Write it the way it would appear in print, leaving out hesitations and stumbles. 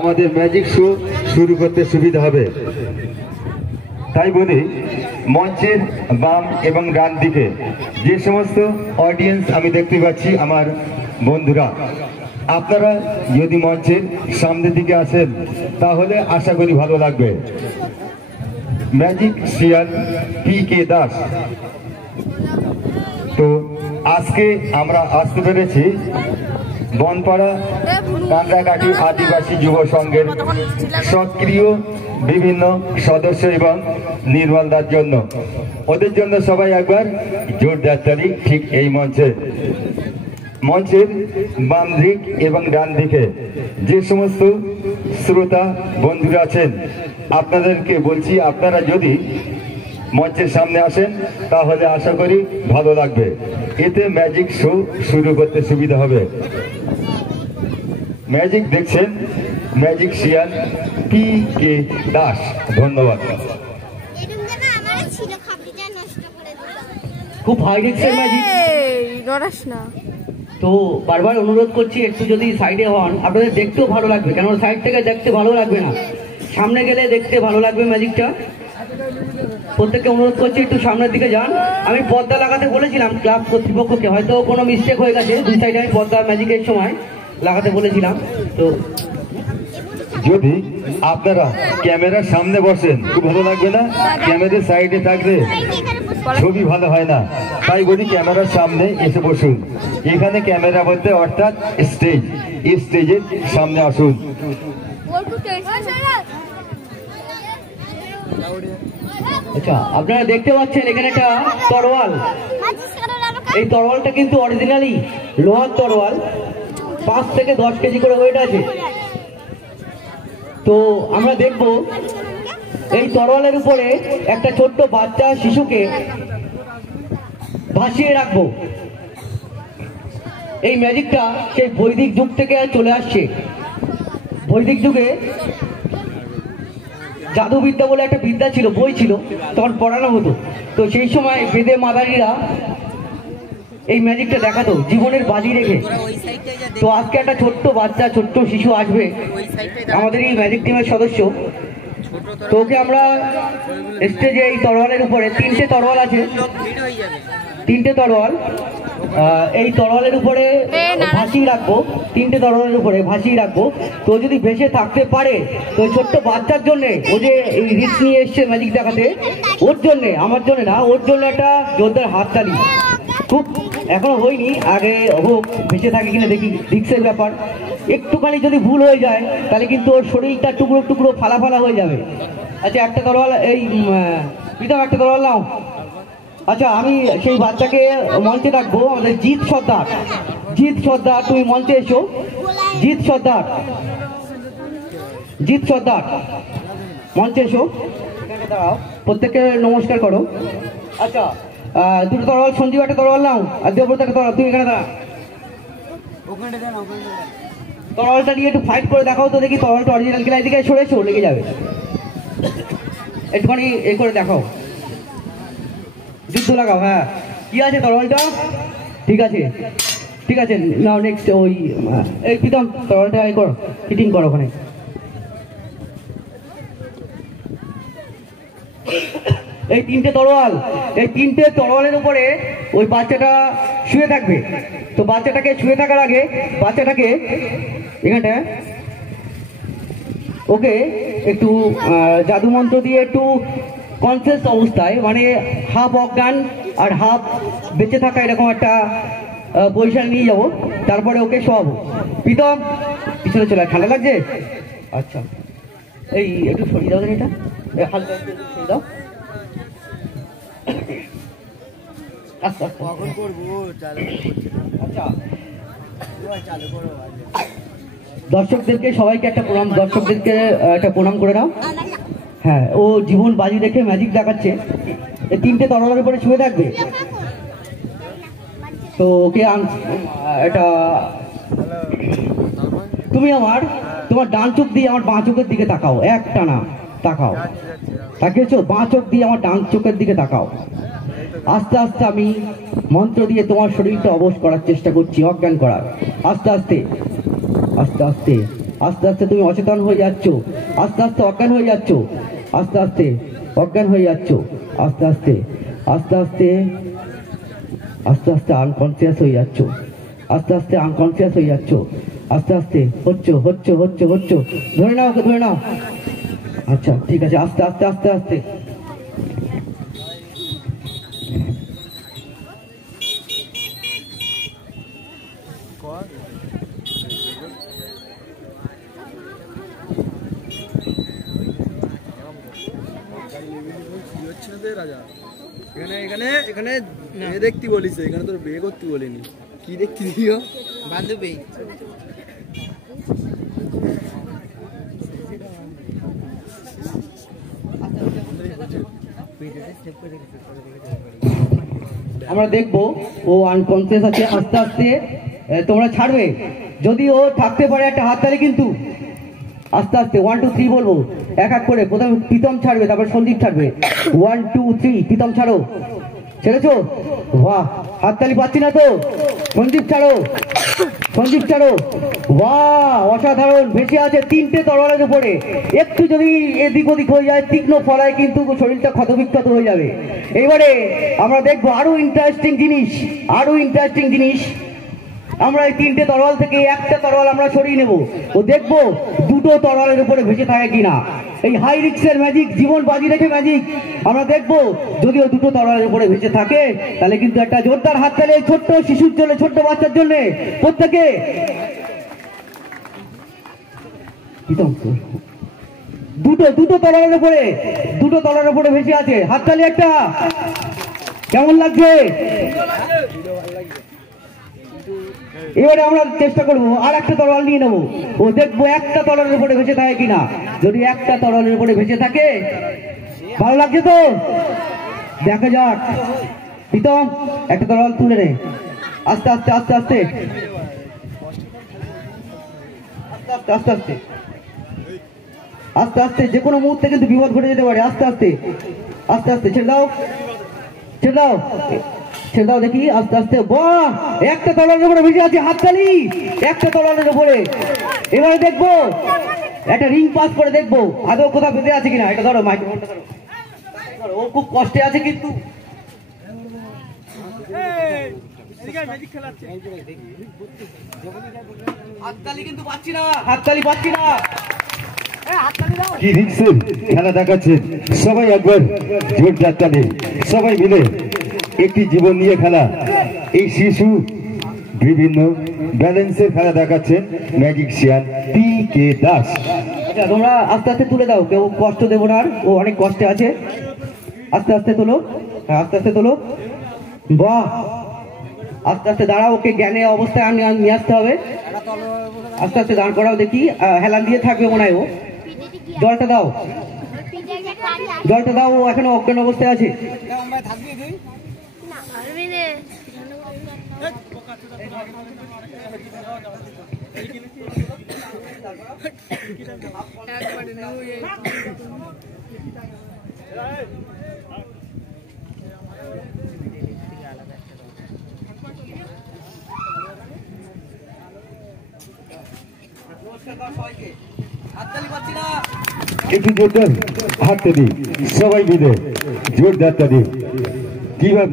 আমাদের magic show শুরু করতে সুবিধা হবে। তাই বলি, মঞ্চের বাম এবং ডান দিকে যে সমস্ত অডিয়েন্স আমি দেখতে পাচ্ছি, আমার বন্ধুরা, আপনারা যদি মঞ্চের সামনের দিকে আসেন তাহলে আশা করি ভালো লাগবে। ম্যাজিক শিয়াল পি.কে. দাস। তো আজকে আমরা আসতে পেরেছি বনপাড়া কান্দাকাটি আদিবাসী যুব সংঘের সক্রিয় বিভিন্ন সদস্য এবং নির্মলদার জন্য। ওদের জন্য সবাই একবার জোরদার তালি। ঠিক এই মঞ্চের বাম দিক এবং ডান দিকে যে সমস্ত শ্রোতা বন্ধুরা আছেন, আপনাদেরকে বলছি, আপনারা যদি মঞ্চের সামনে আসেন তাহলে আশা করি ভালো লাগবে। এতে ম্যাজিক শো শুরু করতে সুবিধা হবে। ম্যাজিক দেখছেন ম্যাজিক শিয়াল পি.কে. দাস। ধন্যবাদ। খুব হাই রিস্কের ম্যাজিক, তো বারবার অনুরোধ করছি একটু যদি সাইডে হন, আপনাদের দেখতেও ভালো লাগবে। কেন সাইড থেকে দেখতে ভালো লাগবে না, সামনে গেলে দেখতে ভালো লাগবে ম্যাজিকটা। প্রত্যেককে অনুরোধ করছি একটু সামনের দিকে যান। আমি পর্দা লাগাতে বলেছিলাম ক্লাব কর্তৃপক্ষকে, হয়তো কোনো মিস্টেক হয়ে গেছে, দুই সাইডে আমি পর্দা ম্যাজিকের সময় লাগাতে বলেছিলাম। তো যদি আপনারা ক্যামেরার সামনে বসেন খুব ভালো লাগবে না, ক্যামেরার সাইডে থাকলে ছবি ভালো হয় না। তাই বলি ক্যামেরার সামনে এসে বসুন। এখানে ক্যামেরা বলতে অর্থাৎ স্টেজ, এই স্টেজের সামনে আসুন। আচ্ছা, আপনারা দেখতে পাচ্ছেন এখানে একটা তরোয়াল। এই তরোয়ালটা কিন্তু অরিজিনালি লোহার তরোয়াল, 5 থেকে 10 কেজি করে ওয়েট আছে। তো আমরা দেখব এই তরোয়ালের উপরে একটা ছোট্ট বাচ্চা শিশুকে ভাসিয়ে রাখবো। এই ম্যাজিকটা সেই বৈদিক যুগ থেকে চলে আসছে। বৈদিক যুগে জাদুবিদ্যা বলে একটা বিদ্যা ছিল, বই ছিল, তখন পড়ানো হতো। তো সেই সময় বেদে মাদারিরা এই ম্যাজিকটা দেখাতো জীবনের বাজি রেখে। তো আজকে একটা ছোট্ট বাচ্চা, ছোট্ট শিশু আসবে আমাদের এই ম্যাজিক টিমের সদস্য। তো ওকে আমরা স্টেজে এই তরোয়ালের উপরে 3টে তরোয়াল আছে, 3টে তরোয়াল, এই তরোয়ালের উপরে ভাসিয়ে রাখবো। 3টে তরোয়ালের উপরে ভাসিয়ে রাখবো। তো যদি ভেসে থাকতে পারে, তো ছোট্ট বাচ্চার জন্য, ও যে এই রিস্ক নিয়ে এসছে ম্যাজিক দেখাতে, ওর জন্য, আমার জন্য না, ওর জন্য একটা জোরদার হাততালি। খুব এখনো হয়নি, আগে হোক, ভেসে থাকে কিনা দেখি, রিস্কের ব্যাপার। একটুখানি যদি ভুল হয়ে যায় তাহলে কিন্তু ওর শরীরটা টুকরো টুকরো ফালা ফালা হয়ে যাবে। আচ্ছা, একটা তরোয়াল, এই প্রীতম একটা তরোয়াল নাও। আচ্ছা, আমি সেই বাচ্চাকে মঞ্চে ডাকবো। আমাদের জিৎ সর্দার, জিৎ সর্দার, তুমি মঞ্চে এসো। জিৎ সর্দার, জিৎ সর্দার মঞ্চে এসো। প্রত্যেককে নমস্কার করো। আচ্ছা, দুটো তরোয়াল, সঞ্জীব একটা তরোয়াল নাও, আর দেবব্রত একটা তরোয়াল। তুমি এখানে দাঁড়া, তরোয়ালটা নিয়ে একটু ফাইট করে দেখাও তো দেখি। তরোয়ালটা অরিজিনাল কিনা, এদিকে সরে এসো, লেগে যাবে। একটুখানি এ করে দেখাও, যুদ্ধ লাগাও। হ্যাঁ, কি আছে তরোয়ালটা? ঠিক আছে, ঠিক আছে, নাও নেক্সট। ওই এই প্রীতম, তরোয়ালটা এ করো, ফিটিং করো ওখানে। এই 3টে তরোয়াল, এই 3টে তরোয়ালের উপরে ওই বাচ্চাটা শুয়ে থাকবে। তো বাচ্চাটাকে শুয়ে থাকার আগে বাচ্চাটাকে এখানটা ওকে একটু জাদু মন্ত্র দিয়ে একটু কনসিয়াস অবস্থায়, মানে হাফ অজ্ঞান আর হাফ বেঁচে থাকা, এরকম একটা পজিশন নিয়ে যাবো। তারপরে ওকে শোয়াবো। প্রীতম পিছনে চলে, ঠান্ডা লাগছে? আচ্ছা, এই একটু সরিয়ে দাও, এটা হালকা সরিয়ে দাও। আচ্ছা, দর্শকদেরকে সবাইকে একটা প্রণাম, দর্শকদেরকে একটা প্রণাম করে নাও। হ্যাঁ, ও জীবন বাজি রেখে ম্যাজিক দেখাচ্ছে। এই 3টে তরোয়ালের উপরে শুয়ে থাকবে। তো ওকে এটা তুমি তোমার ডান চোখ দিয়ে আমার বাঁ চোখের দিকে তাকাও, একটানা তাকাও। তাকিয়েছো? বাঁ চোখ দিয়ে আমার ডান চোখের দিকে তাকাও। আস্তে আস্তে আমি মন্ত্র দিয়ে তোমার শরীরটা অবশ করার চেষ্টা করছি, অজ্ঞান করার। আস্তে আস্তে, আস্তে আস্তে, আস্তে আস্তে তুমি অচেতন হয়ে যাচ্ছ, আস্তে আস্তে অজ্ঞান হয়ে যাচ্ছ, আস্তে আস্তে অজ্ঞান হয়ে যাচ্ছ, আস্তে আস্তে আস্তে আস্তে আস্তে আস্তে আনকনসিয়াস হয়ে যাচ্ছ, আস্তে আস্তে আনকনসিয়াস হয়ে যাচ্ছ, আস্তে আস্তে হচ্ছ হচ্ছ হচ্ছ হচ্ছ। ধরে নাও, ওকে ধরে নাও। আচ্ছা ঠিক আছে, আস্তে আস্তে আস্তে আস্তে। রাজা এখানে এখানে এখানে দেখতে বলিস, এখানে তোর বিয়ে করতে বলিনি। কি দেখতে দিও বান্ধবী? আমরা দেখবো ও আনকনসিয়াস আছে, আস্তে আস্তে তোমরা ছাড়বে। যদি ও থাকতে পারে একটা হাততালি কিন্তু। আস্তে আস্তে 1 2 3 বলবো, এক এক করে। প্রথমে প্রীতম ছাড়বে, তারপর সন্দীপ ছাড়বে। 1 2 3, প্রীতম ছাড়ো। ছেড়েছো? বাহ, হাততালি পাচ্ছি না তো। সন্দীপ ছাড়ো, সন্দীপ ছাড়ো। বাহ, অসাধারণ। ভেসে আছে 3টে তরোয়ালের উপরে। একটু যদি এদিক ওদিক হয়ে যায়, তীক্ষ্ণ ফলায় কিন্তু শরীরটা ক্ষতবিক্ষত হয়ে যাবে। এইবারে আমরা দেখবো আরো ইন্টারেস্টিং জিনিস, আরো ইন্টারেস্টিং জিনিস। আমরা এই 3টে তরোয়াল থেকে একটা তরোয়াল আমরা সরিয়ে নেব ও দেখবো 2টো তরোয়ালের উপরে ভেসে থাকে কিনা। এই হাই রিক্সের ম্যাজিক, জীবন বাজি রেখে ম্যাজিক আমরা দেখবো। যদিও 2টো তরোয়ালের উপরে ভেসে থাকে, তাহলে কিন্তু একটা জোরদার হাততালি ছোট্ট শিশুর জন্য, ছোট্ট বাচ্চার জন্য। প্রত্যেকে দুটো তরোয়ালের উপরে, 2টো তরোয়ালের উপরে ভেসে আছে। হাততালি একটা। কেমন লাগছে? এবারে আমরা চেষ্টা করবো আর একটা তরোয়াল নিয়ে নেবো ও দেখবো একটা তরোয়ালের উপরে ভেসে থাকে কিনা। যদি একটা তরোয়ালের উপরে ভেসে থাকে, ভালো লাগছে তো? দেখা যাক। প্রীতম একটা তরোয়াল তুলে নে। আস্তে আস্তে আস্তে আস্তে আস্তে আস্তে আস্তে আস্তে আস্তে। যে কোনো মুহূর্তে কিন্তু বিপদ ঘটে যেতে পারে। আস্তে আস্তে আস্তে আস্তে। ছেড়ে দাও, ছেড়ে দাও, ছেড়ে দাও দেখি। আস্তে আস্তে। বাহ, একটা তরোয়ালের উপরে ভেসে আছে। হাততালি একটা তরোয়ালের উপরে। এবারে দেখবো একটা রিং পাস করে দেখবো আদৌ কোথাও বেঁধে আছে কিনা। এটা ধরো, মাইক্রোফোনটা ধরো। ও খুব কষ্টে আছে কিন্তু। হাততালি কিন্তু পাচ্ছি না, হাততালি পাচ্ছি না। কি রিক্সের খেলা দেখাচ্ছেন সবাই, একবার জোরদার তালে সবাই মিলে। একটি জীবন নিয়ে খেলা। এই শিশু বিভিন্ন ব্যালেন্সের খেলা দেখাচ্ছেন ম্যাজিকশিয়ান PK দাস। আচ্ছা, তোমরা আস্তে আস্তে তুলে দাও, কেউ কষ্ট দেবো না আর। ও অনেক কষ্টে আছে। আস্তে আস্তে তোলো, আস্তে আস্তে তোলো। বাহ, আস্তে আস্তে দাঁড়াও। ওকে জ্ঞানে অবস্থায় নিয়ে আসতে হবে। আস্তে আস্তে দাঁড় করাও দেখি। হেলান দিয়ে থাকবে মনে হয় ও। জলটা দাও, জলটা দাও। ও এখনো অজ্ঞান অবস্থায় আছে। একটু জোরদার হাততালি সবাই মিলে, জোরদার তালি। কিভাবে